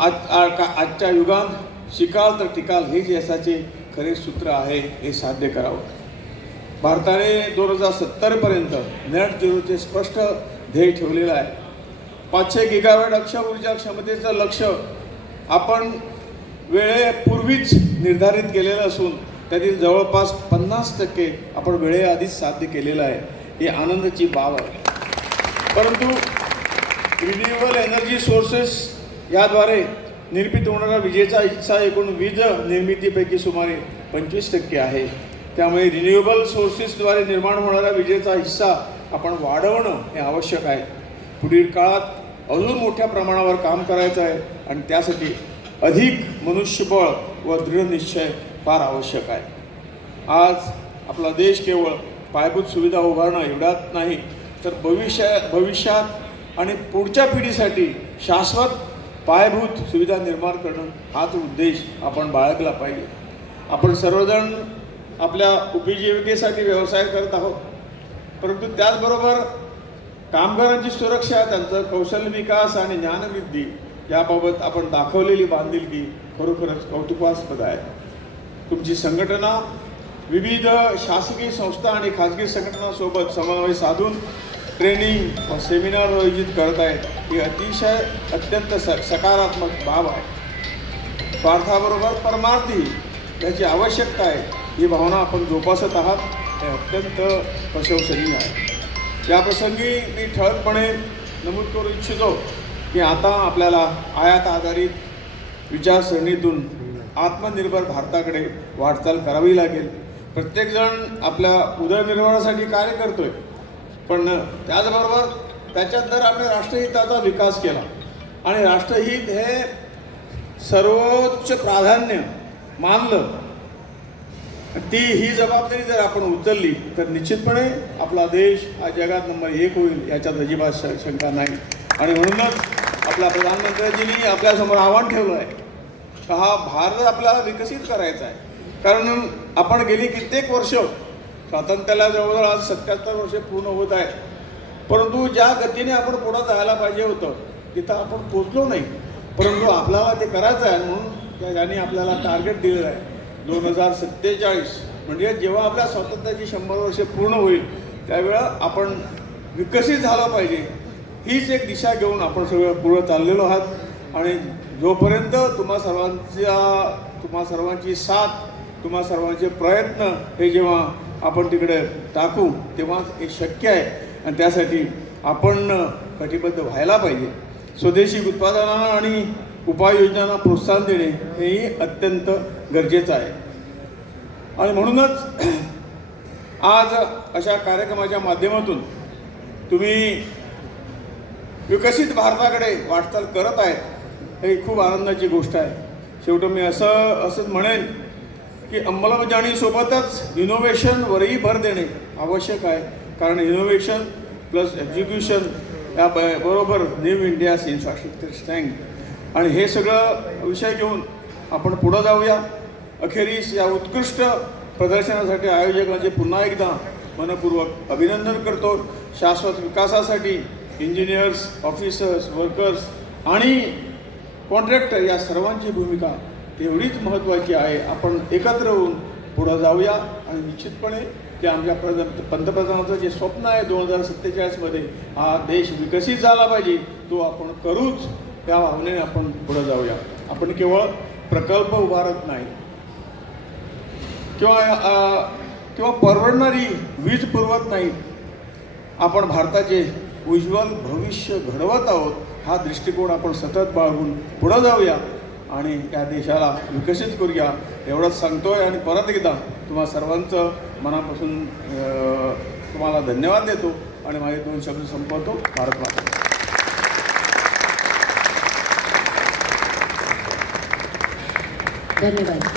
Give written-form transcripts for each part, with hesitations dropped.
आजच्या युगात शिकाल तर टिकाल हे जे यशाचे खरे सूत्र आहे हे साध्य करावं. भारताने 2070पर्यंत नेट झिरोचे स्पष्ट ध्येय ठेवलेलं आहे. 500 गिगावॅट अक्षय ऊर्जा क्षमतेचं लक्ष्य आपण वेळेपूर्वीच निर्धारित केलेलं असून त्यातील जवळपास 50% आपण वेळेआधीच साध्य केलेलं आहे. ही आनंदाची बाब आहे. परंतु रिन्युएबल एनर्जी सोर्सेस याद्वारे निर्मित होणारा विजेचा हिस्सा एकूण वीज निर्मितीपैकी सुमारे 25% आहे. त्यामुळे रिन्युएबल सोर्सेसद्वारे निर्माण होणाऱ्या विजेचा हिस्सा आपण वाढवणं हे आवश्यक आहे. पुढील काळात अजून मोठ्या प्रमाणावर काम करायचं आहे आणि त्यासाठी अधिक मनुष्यबळ व दृढनिश्चय फार आवश्यक आहे. आज आपला देश केवळ पायाभूत सुविधा उभारणं एवढ्यात नाही तर भविष्यात आणि पुढच्या पिढीसाठी शाश्वत पायाभूत सुविधा निर्माण करणं हाच उद्देश आपण बाळगला पाहिजे. आपण सर्वजण आपल्या उपजीविकेसाठी व्यवसाय करत आहोत, परंतु त्याचबरोबर कामगारांची सुरक्षा, त्यांचं कौशल्य विकास आणि ज्ञानवृद्धी याबाबत आपण दाखवलेली बांधिलकी खरोखरच कौतुकास्पद आहे. तुमची संघटना विविध शासकीय संस्था आणि खाजगी संघटनांसोबत समन्वय साधून ट्रेनिंग व सेमिनार आयोजित करत आहेत. ही अत्यंत सकारात्मक बाब आहे. स्वार्थाबरोबर परमार्थी याची आवश्यकता आहे ही भावना आपण जोपासत आहात हे अत्यंत प्रशंसनीय आहे. या प्रसंगी मी ठळकपणे नमूद करू इच्छितो की आता आपल्याला आयात आधारित विचारसरणीतून आत्मनिर्भर भारताकडे वाटचाल करावी लागेल. प्रत्येकजण आपल्या उदरनिर्वाहासाठी कार्य करतोय, पण त्याचबरोबर त्याच्यात जर आपल्या राष्ट्रहिताचा विकास केला आणि राष्ट्रहित हे सर्वोच्च प्राधान्य मानलं, ही जबाबदारी जर आपण उचलली तर निश्चितपणे आपला देश हा जगात नंबर 1 होईल याच्यात अजिबात शंका नाही. आणि म्हणूनच आपल्या प्रधानमंत्र्यांनी आपल्यासमोर आव्हान ठेवलं आहे का हा भारत आपल्याला विकसित करायचा आहे. कारण आपण गेली कित्येक वर्ष स्वातंत्र्याला जवळजवळ आज 77 वर्षे पूर्ण होत आहेत, परंतु ज्या गतीने आपण पुढं जायला पाहिजे होतं तिथं आपण पोचलो नाही. परंतु आपल्याला ते करायचं आहे म्हणून त्या ज्यांनी आपल्याला टार्गेट दिलेलं आहे 2047, म्हणजे जेव्हा आपल्या स्वातंत्र्याची 100 वर्षे पूर्ण होईल त्यावेळा आपण विकसित झालं पाहिजे. हीच एक दिशा घेऊन आपण सगळं पुढं चाललेलो आहात. आणि जोपर्यंत तुम्हा सर्वांची साथ, तुम्हा सर्वांचे प्रयत्न हे जेव्हा आपण तिकडे टाकू तेव्हा हे शक्य आहे. आणि त्यासाठी आपण कटिबद्ध व्हायला पाहिजे. स्वदेशी उत्पादनांना आणि उपाययोजनांना प्रोत्साहन देणे हेही अत्यंत गरजेचं आहे. आणि म्हणूनच आज अशा कार्यक्रमाच्या माध्यमातून तुम्ही विकसित भारताकडे वाटचाल करत आहेत ही खूप आनंदाची गोष्ट आहे. शेवटी मी असंच म्हणेन की अंमलबजावणीसोबतच इनोव्हेशनवरही भर देणे आवश्यक आहे. कारण इनोव्हेशन प्लस एक्झिक्युशन या बरोबर न्यू इंडियाज इन्फ्रास्ट्रक्चर स्ट्रेंथ आणि हे सगळं विषय घेऊन आपण पुढं जाऊया. अखेरीस या उत्कृष्ट प्रदर्शनासाठी आयोजकांचे पुन्हा एकदा मनपूर्वक अभिनंदन करतो. शाश्वत विकासासाठी इंजिनियर्स, ऑफिसर्स, वर्कर्स आणि कॉन्ट्रॅक्टर या सर्वांची भूमिका तेवढीच महत्त्वाची आहे. आपण एकत्र होऊन पुढं जाऊया आणि निश्चितपणे ते आमच्या पंतप्रधानाचं जे स्वप्न आहे 2047मध्ये हा देश विकसित झाला पाहिजे तो आपण करूच. त्या भावनेने आपण पुढं जाऊया. आपण केवळ प्रकल्प उभारत नाही किंवा परवडणारी वीज पुरवत नाही, आपण भारताचे उज्ज्वल भविष्य घडवत आहोत. हा दृष्टिकोन आपण सतत बाळगून पुढं जाऊया आणि त्या देशाला विकसित करूया एवढंच सांगतोय. आणि परत एकदा तुम्हा सर्वांचं मनापासून तुम्हाला धन्यवाद देतो आणि माझे 2 शब्द संपवतो. भारत माता. धन्यवाद.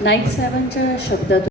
नाईक साहेबांच्या शब्दातून